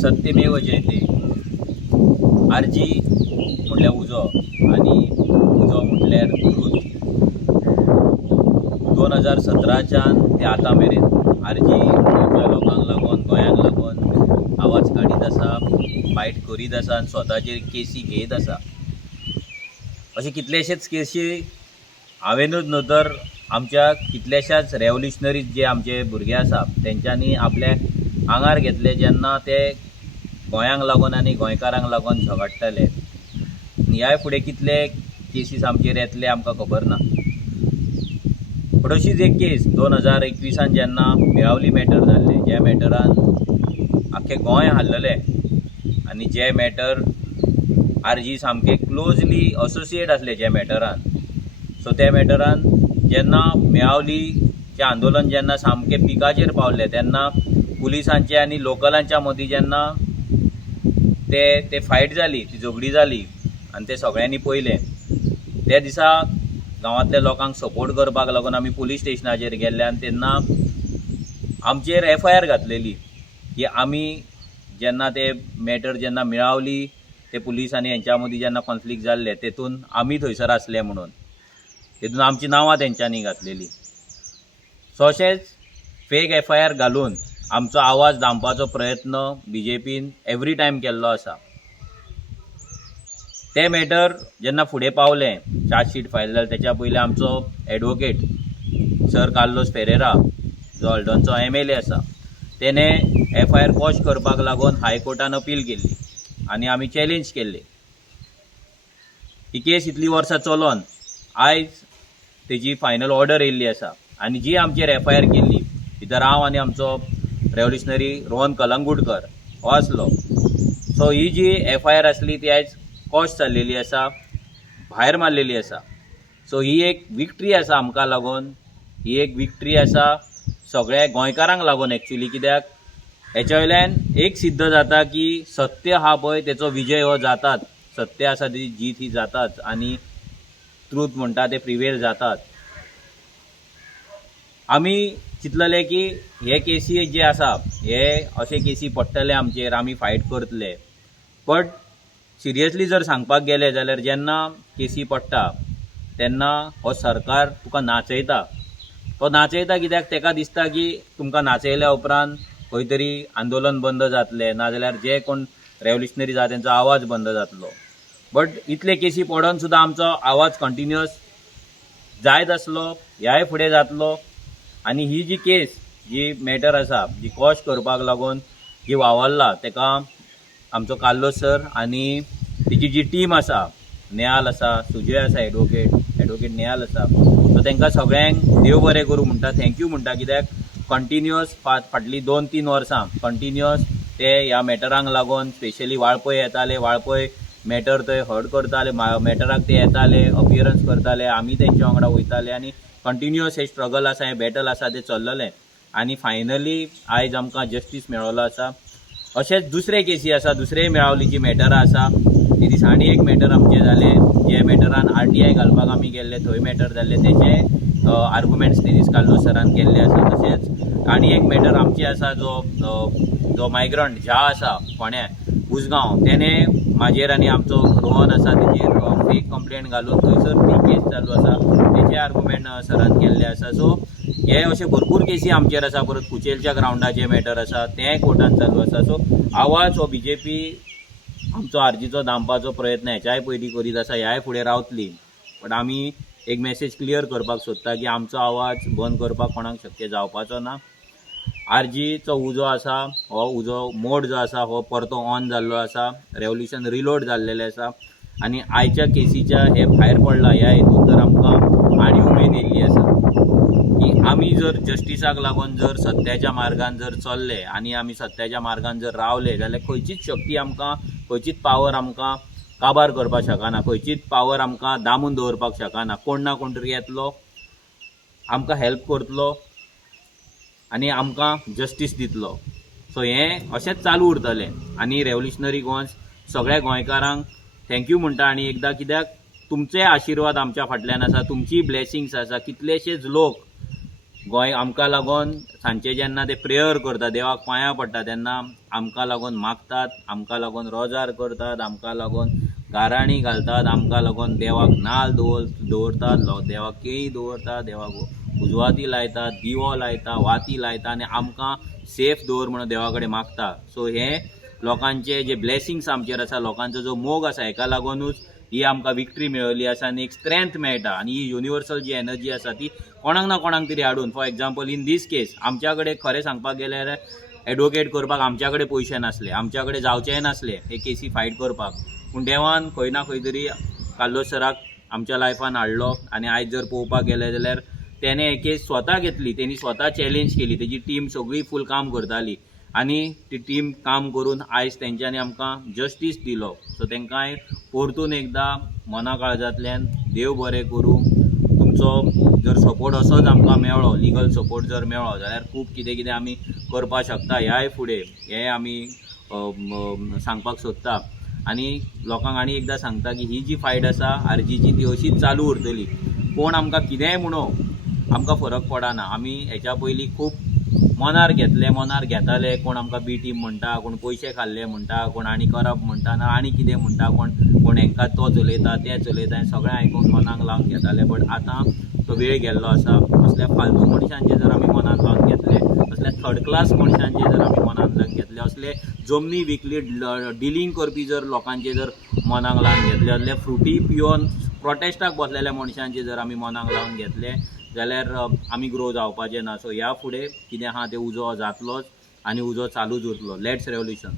सत्यमेव जयते. आरजी म्हटल्यार उजो आनी उजो म्हटल्यार ट्रूथ. 2017च्यान ते आतां मेरेन आरजी गोंयच्या लोकांक लागून गोंयांक लागून आवाज काडीत आसा, फायट करीत आसा आनी स्वताचेर केसी घेयत आसा. अशे कितलेशेच केसी हांवेनूच न्हू तर आमच्या कितल्याशाच रेव्होल्युशनरीज जे आमचे भुरगे आसा तेंच्यांनी आपल्या आंगार घेतले जेन्ना ते गोंयांक लागून आनी गोंयकारांक लागून झगडटाले. ह्या फुडें कितले केसीस आमचेर येतले आमकां खबर ना. पण अशीच एक केस 2021 जेन्ना मेळावली मॅटर जाल्ले, ज्या मॅटरान आख्खें गोंय हाल्ललें आनी जे मॅटर आरजी सामके क्लोजली असोसिएट आसले जे मॅटरान. सो त्या मॅटरान जेन्ना मेळावलीचें आंदोलन जेन्ना सामकें पिकाचेर पावल्लें तेन्ना पुलिसांचे आनी लोकलांच्या मदीं जेन्ना ते फायट जाली, ती झगडी जाली आनी ते सगळ्यांनी पळयलें. त्या दिसा गांवांतल्या लोकांक सपोर्ट करपाक लागून आमी पुलीस स्टेशनाचेर गेल्ले आनी तेन्ना आमचेर FIR घातलेली की आमी जेन्ना ते मॅटर जेन्ना मेळावली ते पुलीस आनी हेंच्या मदीं जेन्ना कॉन्फ्लिक्ट जाल्ले तेतून आमी थंयसर आसले म्हणून तेतून आमची नांवां तेंच्यांनी घातलेली. सो अशेंच फेक FIR घालून आमचो आवाज दामपाचो प्रयत्न BJPन एवरी टायम केल्लो आसा. ते मॅटर जेन्ना फुडें पावलें, चार्जशीट फायल जालें, तेच्या पयलीं आमचो एडवोकेट सर कार्लोस फेरेरा जो हल्डोनचो MLA आसा तेणे FIR क्वॉश करपाक लागून हायकोर्टान अपील केल्ली आनी आमी चॅलेंज केल्ली. ही केस इतलीं वर्सां चलोन आयज तेजी फायनल ऑर्डर येयल्ली आसा आनी जी आमचेर FIR केल्ली भितर हांव आनी आमचो रेव्होल्युशनरी रोहन कलंगूटकर हो आसलो. सो ही जी FIR आसली ती आयज क्वॉश जाल्लेली आसा, भायर मारलेली आसा. सो ही एक विक्ट्री आसा आमकां लागून, ही एक विक्ट्री आसा सगळ्या गोंयकारांक लागून एक्चुली. कित्याक हेच्या वयल्यान एक सिद्ध जाता की सत्य हा पळय तेचो विजय हो जाताच. सत्य आसा ती जीत ही जाताच आनी ट्रूथ म्हणटा ते प्रिवेल जातात. आमी चिंतलेले की हे केसी जे आसा हे अशे केसी पडटले आमचेर, आमी फायट करतले. बट सिरियसली जर सांगपाक गेले जाल्यार जेन्ना केसी पडटा तेन्ना हो सरकार तुका नाचयता. तो नाचयता कित्याक तेका दिसता की तुमकां नाचयल्या उपरांत खंय तरी आंदोलन बंद जातलें, नाजाल्यार जे कोण रेव्होल्युशनरी आसा तेंचो आवाज बंद जातलो. बट इतले केसी पडोन सुद्दां आमचो आवाज कंटिन्युअस जायत आसलो, ह्याय फुडें जातलो. आनी ही जी केस जी मॅटर आसा जी क्वॉश करपाक लागून जी वावरला तेका आमचो कार्लोस सर आनी तेजी जी टीम आसा, नेहाल आसा, सुजय आसा, एडवोकेट नेहाल आसा, सो तेंकां सगळ्यांक देव बरें करूं म्हणटा, थँक्यू म्हणटा. कित्याक कंटिन्युअस फाटलीं 2-3 वर्सां कंटिन्युअस ते ह्या मॅटरांक लागून स्पेशली वाळपय येताले, वाळपय मॅटर थंय हर्ट करताले, मॅटराक ते येताले, अपियरन्स करताले, आमी तेंच्या वांगडा वयताले आनी कंटिन्युअस हे स्ट्रगल आसा, हे बॅटल आसा ते चल्ललें. आनी फायनली आयज आमकां जस्टीस मेळ्ळो आसा. अशेंच दुसरे केसी आसा, दुसरे मेळावलीची मॅटरां आसा. ते दिसा आनी एक मॅटर आमचें जालें जे मॅटरान RTI घालपाक आमी गेल्ले, थंय मॅटर जाल्ले तेचे आर्गुमेंट्स ते दीस कार्लोस सरान केल्ले आसा. तशेंच आनी एक मॅटर आमची आसा जो मायग्रंट ज्या आसा फोण्या उसगांव तेणे म्हाजेर आनी आमचो रोहन आसा तेजेर फेक कंप्लेंट घालून थंयसर ती केस चालू आसा, तेचे आर्गुमेंट सरान केल्ले आसा. सो हे अशे भरपूर केसी आमचेर आसा. परत कुचेलच्या ग्राउंडाचे मॅटर आसा तेंय कोर्टान चालू आसा. सो आवाज हो BJP आमचो आरजीचो दामपाचो प्रयत्न हेच्याय पयलीं करीत आसा, ह्याय फुडें रावतली. पण आमी एक मेसेज क्लियर करपाक सोदता की आमचो आवाज बंद करपाक कोणाक शक्य जावपाचो ना. आरजीचो उजो आसा, हो उजो मोड जो आसा हो परतो ऑन जाल्लो आसा, रेव्होल्युशन रिलोड जाल्लेलें आसा. आनी आयच्या केसीच्या हे भायर पडला ह्या हेतून तर आमकां आनी उमेद येयल्ली आसा की आमी जर जस्टिसाक लागून जर सत्याच्या मार्गान जर चल्ले आनी आमी सत्याच्या मार्गान जर रावले जाल्यार खंयचीच शक्ती आमकां, खंयचीच पावर आमकां काबार करपाक शकना, खंयचीच पावर आमकां दामून दवरपाक शकना. कोण ना कोण तरी येतलो, आमकां हेल्प करतलो आनी आमकां जस्टीस दितलो. सो हें अशेंच चालू उरतलें. आनी रेव्होल्युशनरी गोंस सगळ्या गोंयकारांक थँक्यू म्हणटा आनी एकदां, कित्याक तुमचे आशिर्वाद आमच्या फाटल्यान आसा, तुमची ब्लेसिंग्स आसा. कितलेशेच लोक गोंय आमकां लागून सांजचे जेन्ना ते प्रेयर करता, देवाक पांयां पडटा, तेन्ना आमकां लागून मागतात, आमकां लागून रोजार करतात, आमकां लागून गाराणी घालतात, आमकां लागून देवाक नाल्ल दवरतात, देवाक केळी दवरतात, देवाक उजवाती लायतात, दिवो लायता, वाती लायता आनी आमकां सेफ दवर म्हणून देवा कडेन मागता. सो हे लोकांचे जे ब्लेसिंग्स आमचेर आसा, लोकांचो जो मोग आसा, हेका लागूनच ही आमकां विक्ट्री मेळिल्ली आसा आनी एक स्ट्रेंथ मेळटा. आनी ही युनिवर्सल जी एनर्जी आसा ती कोणाक ना कोणाक तरी हाडून, फॉर एग्जाम्पल इन दीस केस आमच्या कडेन खरें सांगपाक गेल्यार एडवोकेट करपाक आमच्या कडेन पयशे नासले, आमच्या कडेन जावचेंय नासले हे केसी फायट करपाक, पूण देवान खंय ना खंय तरी कार्लोस सराक आमच्या लायफान हाडलो. आनी आयज जर पळोवपाक गेलें जाल्यार तेणे हे केस स्वता घेतली, तेणी स्वता चॅलेंज केली, तेजी टीम सगळी फूल काम करताली आनी ती टीम काम करून आयज तेंच्यांनी आमकां जस्टीस दिलो. सो तेंकांय परतून एकदां मना काळजांतल्यान देव बरें करूं. तुमचो जर सपोर्ट असोच आमकां मेळ्ळो, लिगल सपोर्ट जर मेळ्ळो जाल्यार खूब कितें कितें आमी करपाक शकता ह्याय फुडें, हें आमी सांगपाक सोदता. आनी लोकांक आनी एकदां सांगता की ही जी फायट आसा आरजीची ती अशीच चालू उरतली. कोण आमकां कितेंय म्हणो आमकां फरक पडना. आमी हेच्या पयलीं खूब मनार घेताले, कोण आमकां बी टीम म्हणटा, कोण पयशे खाल्ले म्हणटा, कोण आनी करप म्हणटा ना आनी कितें म्हणटा, कोण हेंकां तो चलयता तें चलयता, हें सगळें आयकून मनाक लावन घेताले. बट आतां तो वेळ गेल्लो आसा. असल्या फालतू मनशांचे जर आमी मनान लावन घेतले, असल्या थर्ड क्लास मनशांचे जर आमी मनान लावन घेतले, असले जमनी विकली डिलींग करपी जर लोकांचे जर मनाक लावन घेतले, असले फ्रुटी पिवन प्रोटेस्टाक बसलेल्या मनशांचे जर आमी मनाक लावन घेतले जाल्यार आमी ग्रो जावपाचे ना. सो ह्या फुडें कितें आहा तें उजो जातलोच आनी उजो चालूच उरतलो. Let's revolution.